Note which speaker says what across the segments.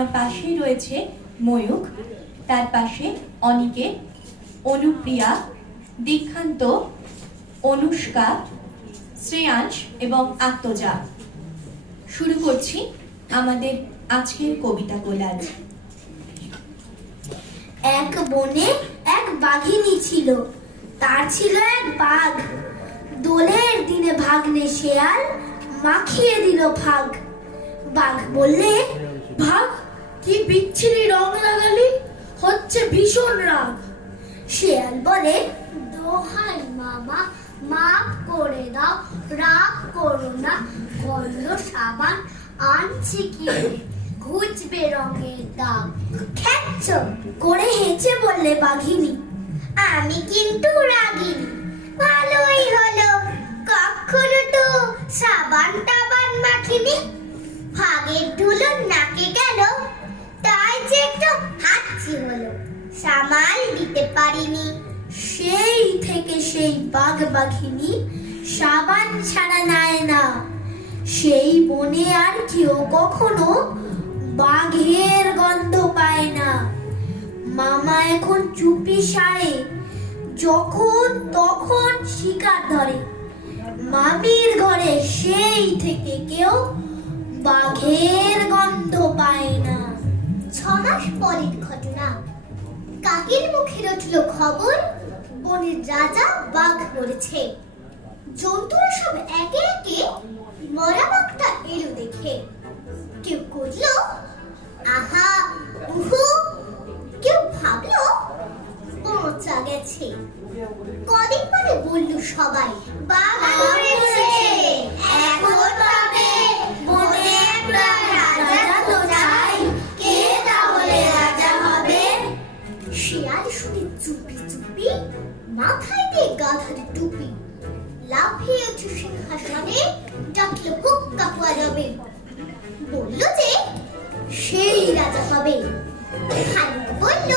Speaker 1: আমার পাশেই রয়েছে ময়ূক তার পাশে অনিকেত অনুপ্রিয়া দীক্ষান্ত অনুষ্কা শ্রেয়াংশ এবং আত্মজা। শুরু করছি আমাদের আজকের কবিতা কোলাজ।
Speaker 2: এক বনে এক বাঘিনী ছিল তার ছিল এক বাঘ। দোলের দিনে ভাগ্নে শেয়াল মাখিয়ে দিল ভাগ বাঘ বললে
Speaker 3: ভাগ কি বিচ্ছিরি রং লাগালি? হচ্ছে ভীষণ রাগ।
Speaker 2: শেয়াল বলে দোহাই মামা মাফ করে দাও রাগ করো না বলল সাবান আনছি কি ঘুচবে রঙের দাগ। খ্যাচ্ছ করে হেঁচে বললে বাঘিনী। আমি কিন্তু রাগিনি। ভালোই হলো। কখনো তো সাবান টাবান মাখিনি। ভাগের ধুলো নাকে গেল। হাঁচি হলো। সামাল দিতে পারিনি। সেই থেকে সেই বাঘ বাঘিনী সাবান ছাড়া নেয় না। সেই বনে আর কেউ কখনো বাঘের গন্ধ পায় না। মামা এখন চুপি সারে, যখন তখন শিকার ধরে। মামির ঘরে সেই থেকে কেউ বাঘের গন্ধ পায় না। ছমাস পরের ঘটনা। কাকের মুখে রটল খবর, বনের রাজা বাঘ মরেছে। জন্তুরা সব একে একে মরা বাঘটা এলো দেখে। কেউ করল, আহা, উহু। কেউ ভাবলো, পচা গেছে। কদিন পরে বলল সবাই গাধার টুপি। লাফিয়ে উঠে সিংহাসনে ডাকলো হুক্কা যাবে বলল যে, সেই রাজা হবে। খালিদ বলল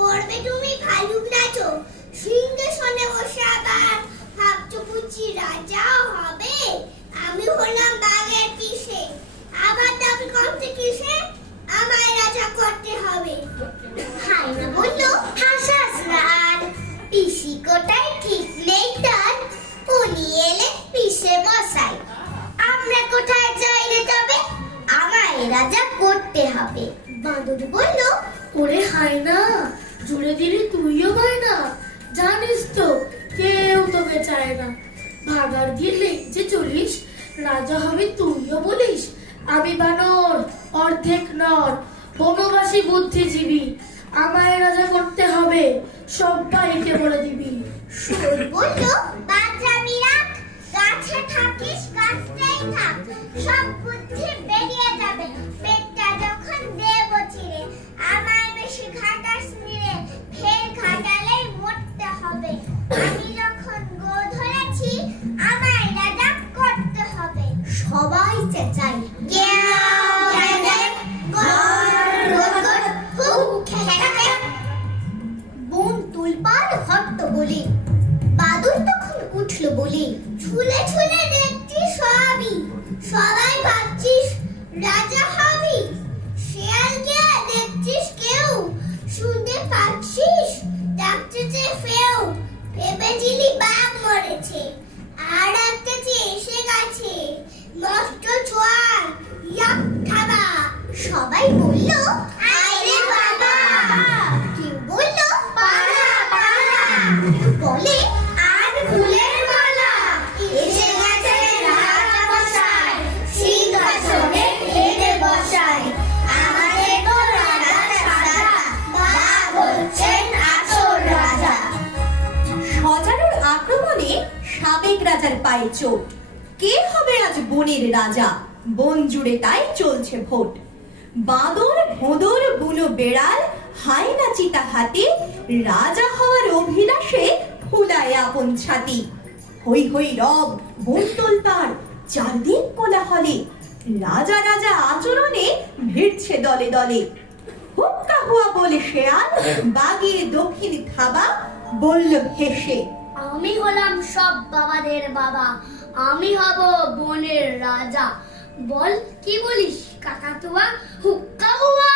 Speaker 2: করবে তুমি ভালুক নাচো। সিংহাসনে বসে আবার ভাবছ বুঝি রাজা হবে। আমি হলাম বাঘের পিসে। আবার দাবি করতে কিসে? আমায় রাজা করতে হবে। হাইনা বলল, হাসাস না পিসি কোটায় ঠিক নেই তার। উনি এলে পিসে মশাই আমরা কোথায় যাইলে তবে? আমায় রাজা করতে হবে। বাঁদর বলল,
Speaker 3: ওরে হায় না জুড়ে দিলি তুইও পায় না জানিস তো, কেউ তোকে চায় না। ভাগার গিলে যে চলিস, রাজা হবে তুইও বলিস, আমি বানর, অর্ধেক নর, বনবাসী বুদ্ধিজীবী। আমায় রাজা করতে হবে, সবাইকে বলে দিবি।
Speaker 2: বলল গাছে থাকিস থাক, সব বুদ্ধি
Speaker 1: সাবেক রাজার পায়ে চোট। কে হবে আজ বনের রাজা? বন জুড়ে তাই চলছে ভোট। বাঁদর, ভোঁদর, বুনো বেড়াল হায়না চিতা হাতে রাজা হওয়ার অভিলাষে ফুলায় আপন ছাতি। হই হই রব বন্টল তার চারদিক কোলাহলে। রাজা রাজা আচরণে ভিড়ছে দলে দলে। হুক্কা হুয়া বলে শেয়াল, বাগিয়ে দক্ষিণ থাবা, বলল হেসে
Speaker 4: আমি হলাম সব বাবাদের বাবা। আমি হব বনের রাজা। বল কি বলিস কাকাতুয়া? হুক্কা হুয়া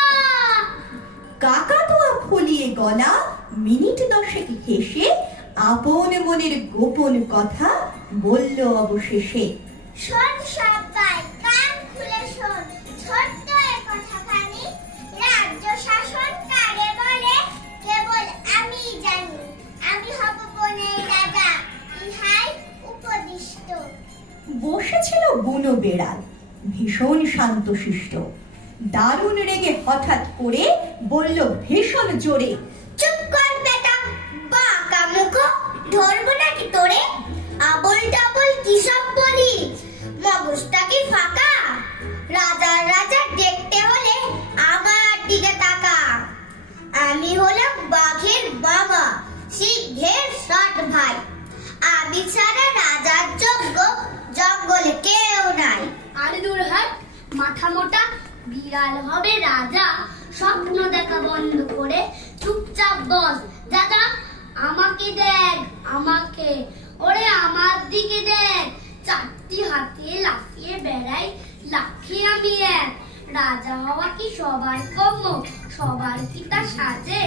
Speaker 1: কাকাতুয়া ফলিয়ে গলা মিনিট দশেক হেসে আপন মনের গোপন কথা বলল অবশেষে।
Speaker 2: শোন
Speaker 1: শান্তশিষ্ট দারুণ রেগে হঠাৎ করে বলল ভীষণ জোরে,
Speaker 2: চুপ কর বেটা, বাঁকা মুখ, ধরবো নাকি তোরে? আবল টাবল কি সব বলিস মগজটা কি ফাঁকা? রাজা রাজা দেখতে হলে আমার দিকে তাকা। আমি হলাম বাঘের বাবা, সিংহের সৎ ভাই। আমি ছাড়া রাজার যোগ্য জঙ্গলে কেউ নাই।
Speaker 4: আরে দূর হাট মাথা মোটা বিড়াল হবে রাজা। স্বপ্ন দেখা বন্ধ করে চুপচাপ বস। দাদা আমাকে দেখ আমাকে। ওরে আমার দিকে দেখ। চারটি হাতে লাফিয়ে বেড়াই লাফি আমি এক। রাজা হওয়া কি সবার কম্য সবার কি তা সাজে?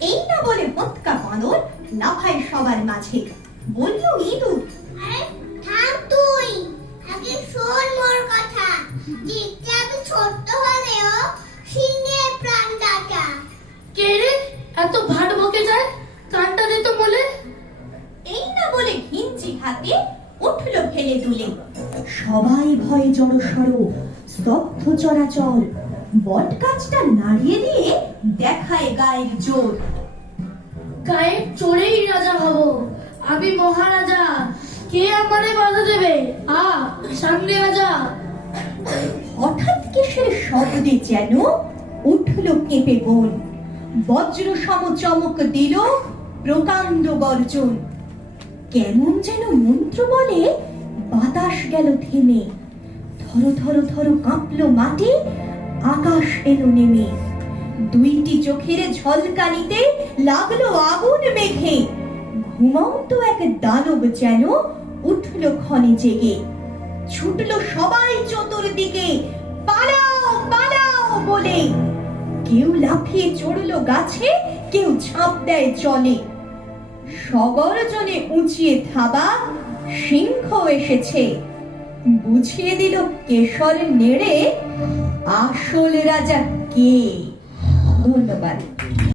Speaker 1: এই না বলে হৎকা বাঁদর লাফায় সবার মাঝে। বলল ইঁদুর।
Speaker 2: আরে থাম তুই। আগে শোন মোর কথা। দেখতে ছোট্ট হলেও সিংহের প্রাণ ডাকা
Speaker 3: কে রে? এত ভাট বকে যায়? কানটা দে তো বলে
Speaker 1: এই না বলে ঘিঞ্জি হাতে উঠল ফেলে তুলে। সবাই ভয়ে জড়সড় স্তব্ধ চরাচর। বট গাছটা নাড়িয়ে দিয়ে দেখায় গায়ের জোর।
Speaker 3: গায়ে চড়েই রাজা হব। আমি মহারাজা। কে আমারে বাধা দেবে? আ সামনে রাজা।
Speaker 1: হঠাৎ কিসের শব্দে যেন উঠল কেঁপে বন বজ্র সম চমক দিল প্রকাণ্ড গর্জন। কেমন যেন মন্ত্র বলে, বাতাস গেল থেমে। থর থর থর কাঁপলো মাটি, আকাশ এলো নেমে। দুইটি চোখের ঝলকানিতে লাগল আগুন মেঘে। ঘুমাও তো এক দানব যেন উঠল ক্ষণে জেগে। ছুটলো সবাই চতুর্দিকে। পালাও পালাও বলে। কেউ লাফিয়ে চড়লো গাছে, কেউ ঝাঁপ দেয় জলে। সগরজনে উঁচিয়ে থাবা, সিংহ এসেছে। বুঝিয়ে দিল কেশর নেড়ে, আসল রাজা কে? ধন্যবাদ।